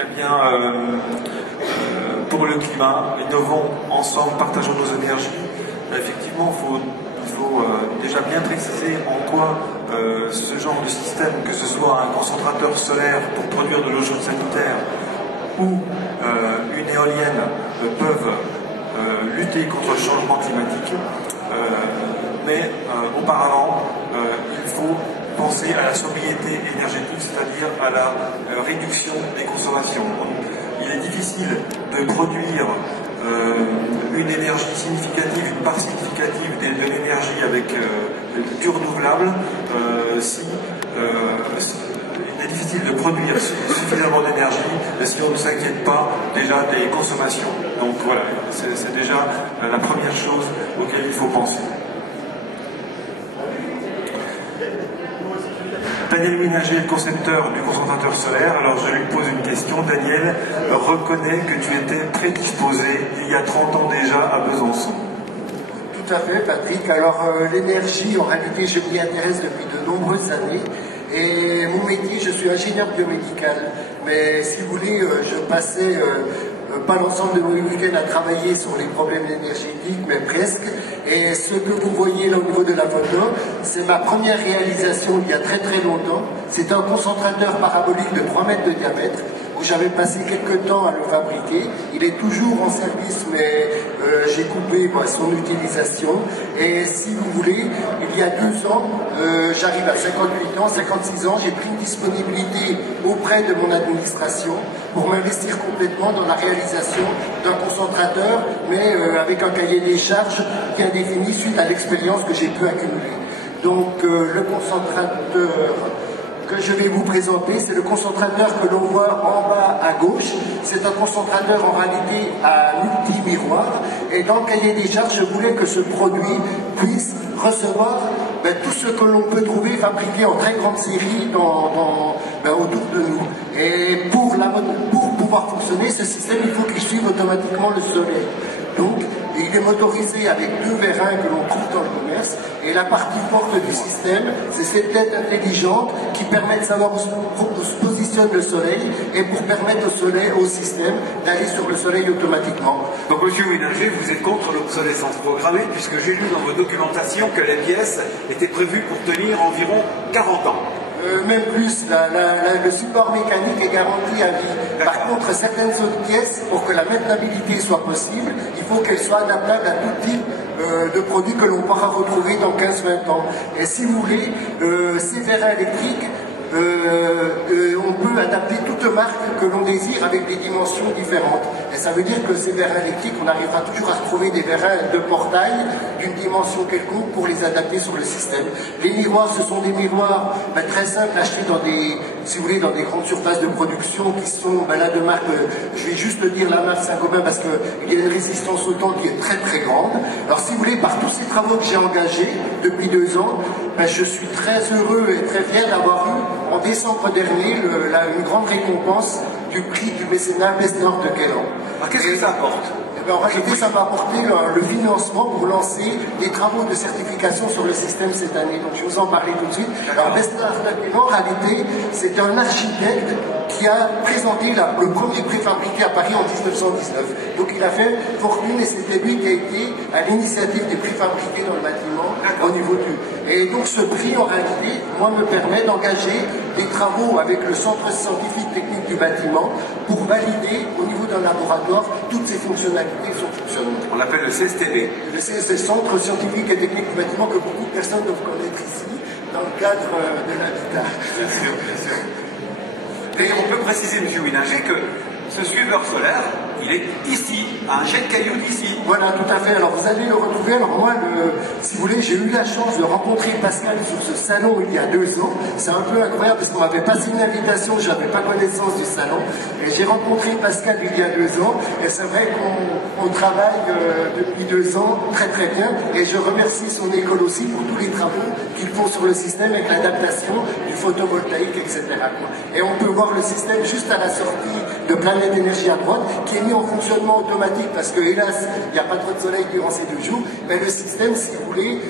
Eh bien, pour le climat, innovons ensemble, partageons nos énergies. Effectivement, il faut déjà bien préciser en quoi ce genre de système, que ce soit un concentrateur solaire pour produire de l'eau chaude sanitaire ou une éolienne, peuvent lutter contre le changement climatique. Mais auparavant, il faut penser à la sobriété énergétique, c'est-à-dire à la réduction des consommations. Il est difficile de produire une énergie significative, une part significative de l'énergie avec du renouvelable il est difficile de produire suffisamment d'énergie si on ne s'inquiète pas déjà des consommations. Donc voilà, c'est déjà la première chose auquel il faut penser. Daniel Ménager, le concepteur du concentrateur solaire. Alors je lui pose une question. Daniel reconnaît que tu étais prédisposé il y a 30 ans déjà à Besançon. Tout à fait, Patrick. Alors l'énergie, en réalité, je m'y intéresse depuis de nombreuses années. Et mon métier, je suis ingénieur biomédical. Mais si vous voulez, je passais pas l'ensemble de mon week-end à travailler sur les problèmes énergétiques, mais presque. Et ce que vous voyez là au niveau de la photo, c'est ma première réalisation il y a très très longtemps. C'est un concentrateur parabolique de 3 mètres de diamètre, où j'avais passé quelques temps à le fabriquer. Il est toujours en service, mais j'ai coupé son utilisation. Et si vous voulez, il y a 2 ans, j'arrive à 58 ans, 56 ans, j'ai pris une disponibilité auprès de mon administration pour m'investir complètement dans la réalisation d'un concentrateur, mais avec un cahier des charges bien défini suite à l'expérience que j'ai pu accumuler. Donc le concentrateur que je vais vous présenter, c'est le concentrateur que l'on voit en bas à gauche. C'est un concentrateur en réalité à multi-miroir. Et dans le cahier des charges, je voulais que ce produit puisse recevoir tout ce que l'on peut trouver fabriqué en très grande série autour de nous. Et pour pouvoir fonctionner, ce système, il faut qu'il suive automatiquement le soleil. Donc, il est motorisé avec 2 vérins que l'on trouve dans le commerce. Et la partie forte du système, c'est cette tête intelligente qui permet de savoir où se positionne le soleil et pour permettre au système d'aller sur le soleil automatiquement. Donc, monsieur Ménager, vous êtes contre l'obsolescence programmée, puisque j'ai lu dans vos documentations que les pièces étaient prévues pour tenir environ 40 ans. Même plus, le support mécanique est garanti à vie. Par contre, certaines autres pièces, pour que la maintenabilité soit possible, il faut qu'elles soient adaptables à tout type de produits que l'on pourra retrouver dans 15-20 ans. Et si vous voulez, ces vérins électriques, on peut adapter toute marque que l'on désire avec des dimensions différentes. Et ça veut dire que ces vérins électriques, on arrivera toujours à retrouver des vérins de portail d'une dimension quelconque pour les adapter sur le système. Les miroirs, ce sont des miroirs très simples, achetés dans des, si vous voulez, dans des grandes surfaces de production qui sont là de marque, je vais juste dire la marque Saint-Gobain parce qu'il y a une résistance au temps qui est très très grande. Alors si vous voulez, par tous ces travaux que j'ai engagés depuis 2 ans, je suis très heureux et très fier d'avoir eu en décembre dernier une grande récompense du prix du mécénat Best Nord de Guélan. Alors qu'est-ce que ça apporte? En réalité, ça m'a apporté le financement pour lancer des travaux de certification sur le système cette année. Donc, je vais vous en parler tout de suite. Alors, Besnard en réalité, c'est un architecte qui a présenté le premier préfabriqué à Paris en 1919. Donc, il a fait fortune et c'était lui qui a été à l'initiative des préfabriqués dans le bâtiment au niveau du... Et donc, ce prix, en réalité, moi, me permet d'engager des travaux avec le Centre scientifique technique du bâtiment pour valider au niveau d'un laboratoire toutes ces fonctionnalités et son fonctionnement. On l'appelle le CSTB. Le Centre scientifique et technique du bâtiment que beaucoup de personnes doivent connaître ici dans le cadre de l'habitat. Bien sûr, bien sûr. Et on peut préciser, M. Ménager, que ce suiveur solaire, il est ici, à un jet de cailloux d'ici. Voilà, tout à fait. Alors vous allez le retrouver. Alors moi, si vous voulez, j'ai eu la chance de rencontrer Pascal sur ce salon il y a 2 ans. C'est un peu incroyable parce qu'on m'avait passé une invitation, je n'avais pas connaissance du salon. Et j'ai rencontré Pascal il y a 2 ans. Et c'est vrai qu'on travaille depuis 2 ans très très bien. Et je remercie son école aussi pour tous les travaux qu'ils font sur le système avec l'adaptation du du photovoltaïque, etc. Et on peut voir le système juste à la sortie de Planète Énergie à droite, qui est mis en fonctionnement automatique, parce que hélas, il n'y a pas trop de soleil durant ces 2 jours, mais le système, si vous voulez,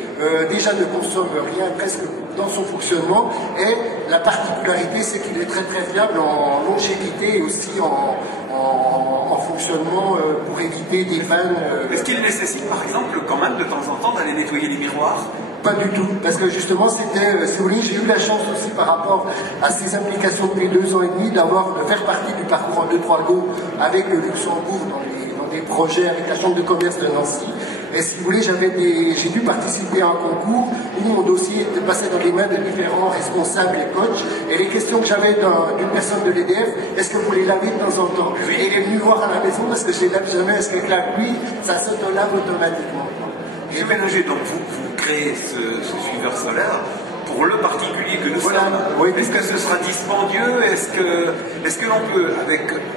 déjà ne consomme rien presque dans son fonctionnement, et la particularité, c'est qu'il est très très fiable en longévité et aussi en fonctionnement pour éviter des pannes. Est-ce qu'il nécessite par exemple quand même de temps en temps d'aller nettoyer les miroirs? Pas du tout, parce que justement c'était, si vous voulez, j'ai eu la chance aussi par rapport à ces implications depuis 2 ans et demi de faire partie du parcours en 2-3 Go avec le Luxembourg dans des projets avec la Chambre de commerce de Nancy. Et si vous voulez, j'ai dû participer à un concours où mon dossier était passé dans les mains de différents responsables et coachs. Et les questions que j'avais d'une personne de l'EDF, est-ce que vous les lavez de temps en temps? Et il est venu voir à la maison parce que je les lave jamais, est-ce qu'avec la pluie, ça s'auto-lave automatiquement. Monsieur Mélanger, donc vous créez ce suiveur solaire pour le particulier que nous sommes. Oui. Est-ce que ce sera dispendieux? Est-ce que l'on peut,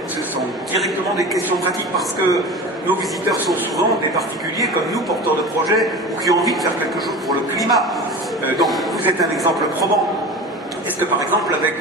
ce sont directement des questions pratiques, parce que nos visiteurs sont souvent des particuliers comme nous, porteurs de projets, ou qui ont envie de faire quelque chose pour le climat. Donc vous êtes un exemple probant. Est-ce que par exemple avec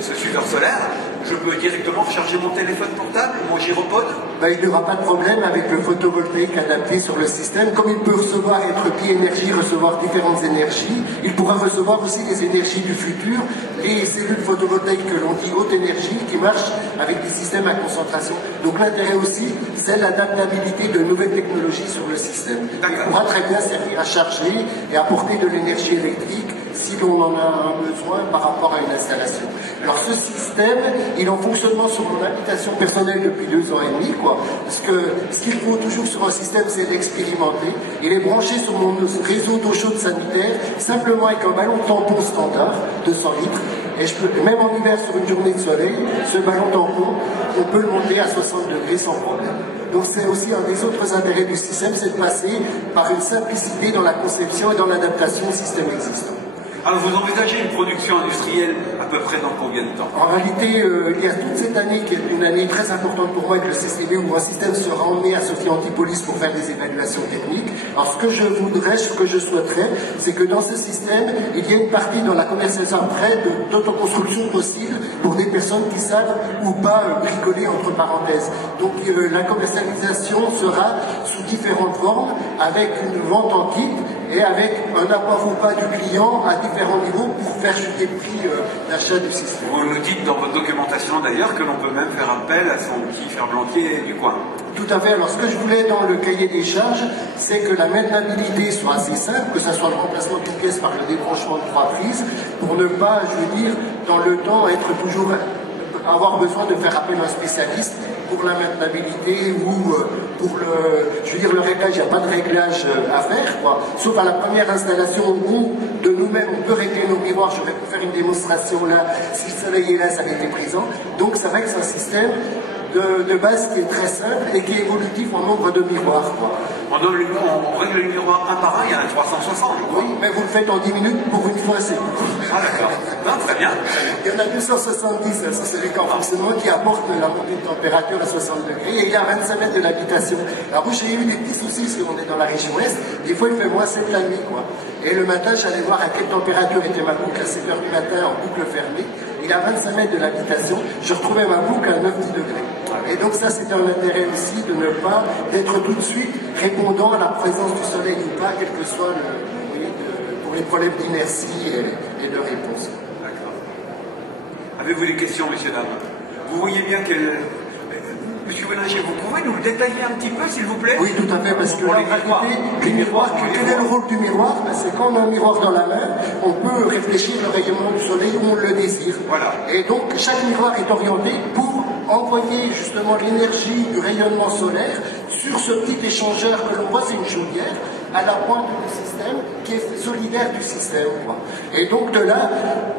ce suiveur solaire, je peux directement recharger mon téléphone portable, mon gyropode? Il n'y aura pas de problème avec le photovoltaïque adapté sur le système. Comme il peut recevoir, être bi-énergie, recevoir différentes énergies, il pourra recevoir aussi des énergies du futur, les cellules photovoltaïques que l'on dit haute énergie, qui marchent avec des systèmes à concentration. Donc l'intérêt aussi, c'est l'adaptabilité de nouvelles technologies sur le système. Il pourra très bien servir à charger et apporter de l'énergie électrique si l'on en a un besoin par rapport à une installation. Alors ce système, il est en fonctionnement sur mon habitation personnelle depuis 2 ans et demi, parce que ce qu'il faut toujours sur un système, c'est d'expérimenter. Il est branché sur mon réseau d'eau chaude sanitaire, simplement avec un ballon tampon standard, 200 litres, et je peux, même en hiver sur une journée de soleil, ce ballon tampon, on peut le monter à 60 degrés sans problème. Donc c'est aussi un des autres intérêts du système, c'est de passer par une simplicité dans la conception et dans l'adaptation au système existant. Alors vous envisagez une production industrielle à peu près dans combien de temps? En réalité, il y a toute cette année qui est une année très importante pour moi avec le CCV, où un système sera emmené à Sophie Antipolis pour faire des évaluations techniques. Alors ce que je voudrais, ce que je souhaiterais, c'est que dans ce système, il y ait une partie dans la commercialisation après d'autoconstruction possible pour des personnes qui savent ou pas bricoler entre parenthèses. Donc la commercialisation sera sous différentes formes, avec une vente en kit et avec un apport ou pas du client à différents niveaux pour faire chuter le prix d'achat du système. Vous nous dites dans votre documentation d'ailleurs que l'on peut même faire appel à son petit ferblantier du coin. Tout à fait. Alors ce que je voulais dans le cahier des charges, c'est que la maintenabilité soit assez simple, que ce soit le remplacement d'une pièce par le débranchement de 3 prises, pour ne pas, je veux dire, dans le temps, avoir besoin de faire appel à un spécialiste pour la maintenabilité ou pour le réglage. Il n'y a pas de réglage à faire, sauf à la première installation où de nous-mêmes on peut régler nos miroirs. J'aurais pu faire une démonstration là, si le soleil est là, ça avait été présent. Donc c'est vrai que c'est un système de base qui est très simple et qui est évolutif en nombre de miroirs. On règle le miroir un par un, il y en a 360. Oui, mais vous le faites en 10 minutes, pour une fois c'est tout. Ah d'accord, non, très bien. Il y en a 270, ça c'est les camps fonctionnement qui apportent la montée de température à 60 degrés et il est à 25 mètres de l'habitation. Alors moi j'ai eu des petits soucis parce qu'on est dans la région Est, des fois il fait moins 7 la nuit Et le matin j'allais voir à quelle température était ma boucle à 7h du matin en boucle fermée. Il est à 25 mètres de l'habitation, je retrouvais ma boucle à 9-10 degrés. Et donc ça c'est un intérêt aussi de ne pas être tout de suite répondant à la présence du soleil ou pas, quel que soit pour les problèmes d'inertie et de réponse. D'accord. Avez-vous des questions, messieurs, dames? Vous voyez bien qu'elle... Monsieur Mélanger, vous pouvez nous le détailler un petit peu, s'il vous plaît? Oui, tout à fait, parce que là, les miroirs, quel est le rôle du miroir? C'est quand on a un miroir dans la main, on peut réfléchir le rayonnement du soleil où on le désire. Voilà. Et donc, chaque miroir est orienté pour envoyer justement l'énergie du rayonnement solaire sur ce petit échangeur que l'on voit, c'est une chaudière, à la pointe du système, qui est solidaire du système. Et donc de là,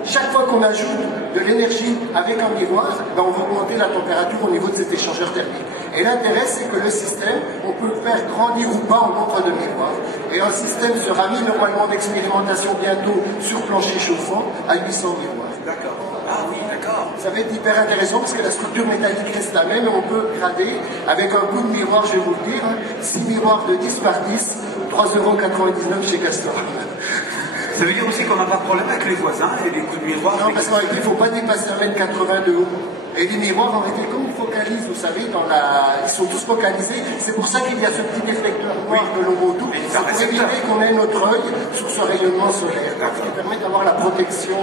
chaque fois qu'on ajoute de l'énergie avec un miroir, on va augmenter la température au niveau de cet échangeur thermique. Et l'intérêt, c'est que le système, on peut le faire grandir ou pas en nombre de miroirs. Et un système sera mis normalement d'expérimentation bientôt sur plancher chauffant à 800 miroirs. D'accord. Ah oui, d'accord. Ça va être hyper intéressant parce que la structure métallique reste la même et on peut grader avec un bout de miroir, je vais vous le dire, 6 miroirs de 10 par 10, 3,99 € chez Castor. Ça veut dire aussi qu'on n'a pas de problème avec les voisins et les coups de miroir. Non, parce qu'en réalité, il ne faut pas dépasser 1,80 m de haut. Et les miroirs, en réalité, comme ils focalisent, vous savez, ils sont tous focalisés. C'est pour ça qu'il y a ce petit déflecteur noir que l'on voit autour. C'est pour éviter qu'on ait notre œil sur ce rayonnement solaire. Ce qui permet d'avoir la protection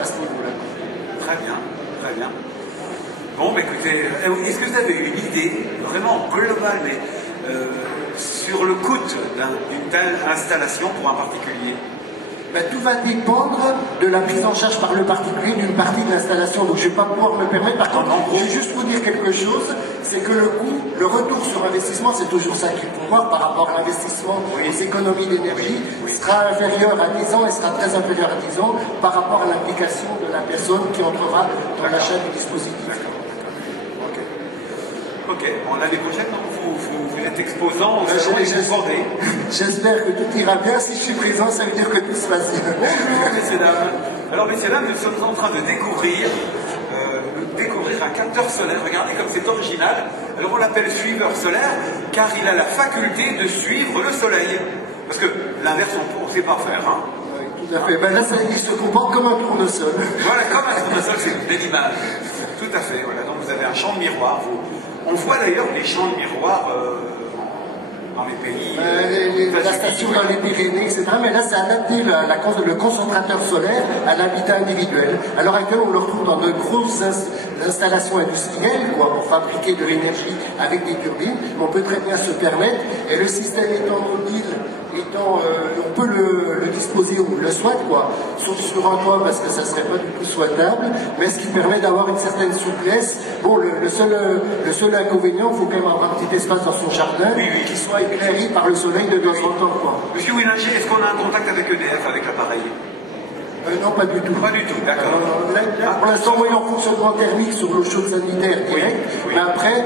à ce niveau-là. Très bien, très bien. Bon, bah, écoutez, est-ce que vous avez une idée, vraiment globale, mais sur le coût d'une telle installation pour un particulier? Ben, tout va dépendre de la prise en charge par le particulier d'une partie de l'installation. Donc je ne vais pas pouvoir me permettre. Par contre, je vais juste vous dire quelque chose, c'est que le coût, le retour sur investissement, c'est toujours ça qu'il faut voir par rapport à l'investissement aux économies d'énergie, sera inférieur à 10 ans et sera très inférieur à 10 ans par rapport à l'implication de la personne qui entrera dans l'achat du dispositif. Ok, bon, l'année prochaine, vous êtes exposant, j'espère que tout ira bien. Si je suis présent, ça veut dire que tout se passe bien. Bonjour, messieurs, dames. Alors, messieurs, dames, nous sommes en train de découvrir un capteur solaire. Regardez comme c'est original. Alors, on l'appelle suiveur solaire, car il a la faculté de suivre le soleil. Parce que l'inverse, on ne sait pas faire. Hein. Oui, tout à fait. Ben là, il se comporte comme un tournesol. Voilà, comme un tournesol, c'est une belle image. Tout à fait. Voilà. Donc, vous avez un champ de miroir. On voit d'ailleurs les champs de miroirs dans les pays. La station dans les Pyrénées, etc. Mais là, c'est adapté le concentrateur solaire à l'habitat individuel. À l'heure actuelle, on le retrouve dans de grosses installations industrielles, pour fabriquer de l'énergie avec des turbines. Mais on peut très bien se permettre, et le système étant mobile, on peut le disposer où on le souhaite, sauf sur un toit parce que ça ne serait pas du tout souhaitable, mais ce qui permet d'avoir une certaine souplesse. Bon, le seul inconvénient, il faut quand même avoir un petit espace dans son jardin qui soit éclairé par le soleil de temps en temps. Monsieur Wininger, est-ce qu'on a un contact avec EDF, avec l'appareil? Non, pas du tout. Pas du tout, d'accord. Pour l'instant, on est en fonctionnement thermique sur l'eau chaude sanitaire directe, mais après,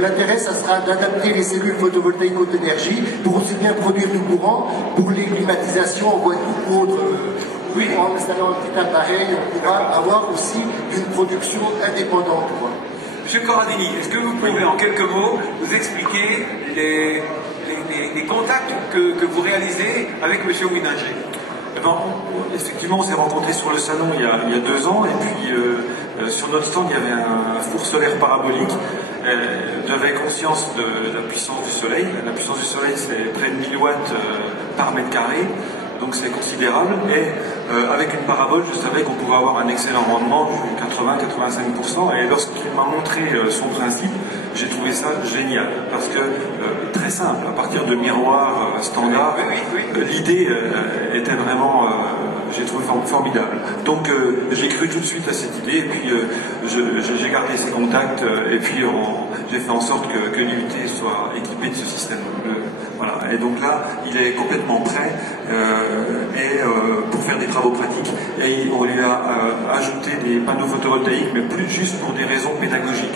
l'intérêt, ça sera d'adapter les cellules photovoltaïques haute énergie pour aussi bien produire du courant, pour les climatisations en Guadeloupe ou autre. En installant un petit appareil, on pourra avoir aussi une production indépendante. Monsieur Corradini, est-ce que vous pouvez en quelques mots nous expliquer les contacts que vous réalisez avec Monsieur Wininger? Effectivement, on s'est rencontrés sur le salon il y a 2 ans, et puis sur notre stand, il y avait un four solaire parabolique. J'avais conscience de la puissance du soleil. La puissance du soleil, c'est près de 1000 watts par mètre carré, donc c'est considérable. Et avec une parabole, je savais qu'on pouvait avoir un excellent rendement de 80-85%. Et lorsqu'il m'a montré son principe, j'ai trouvé ça génial, parce que très simple, à partir de miroirs standards, l'idée était vraiment, j'ai trouvé formidable. Donc j'ai cru tout de suite à cette idée, et puis j'ai gardé ses contacts, et puis j'ai fait en sorte que l'unité soit équipée de ce système. Voilà. Et donc là, il est complètement prêt pour faire des travaux pratiques. Et on lui a ajouté des panneaux photovoltaïques, mais plus juste pour des raisons pédagogiques.